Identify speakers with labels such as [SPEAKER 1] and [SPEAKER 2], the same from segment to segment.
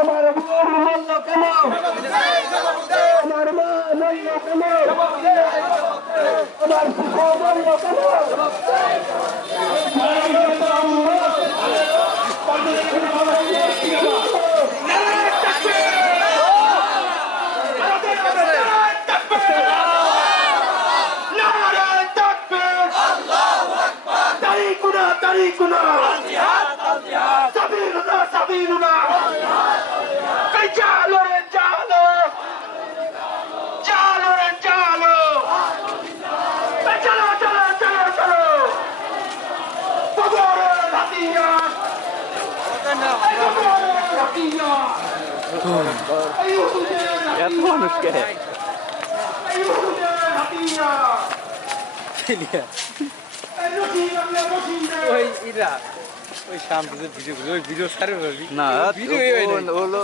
[SPEAKER 1] আমার বোন মূল্য কেন আমার মা মূল্য কেন আমার শিশু মূল্য কেন
[SPEAKER 2] তারিকুনা তারিকুনা। সাবিরুনা সাবিরুনা। আমরা রশিদ
[SPEAKER 3] ওই ইরা ওই সামনে যে ভিডিও করে ওই ভিডিও সারে ভাবি
[SPEAKER 4] না
[SPEAKER 3] ভিডিও
[SPEAKER 4] হলো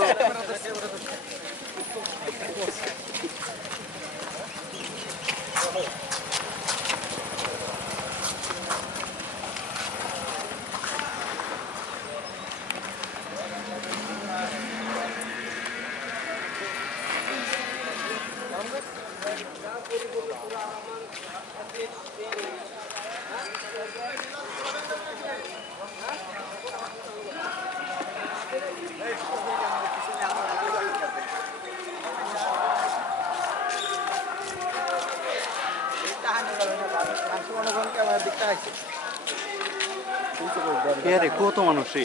[SPEAKER 4] রে কত মানুষ রে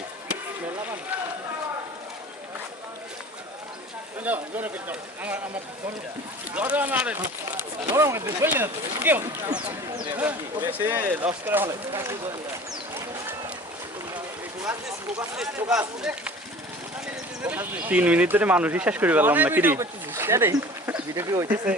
[SPEAKER 4] তিন মিনিট ধরে মানুষ শেষ করে পেলাম না
[SPEAKER 3] ভিডিও কি হইতেছে?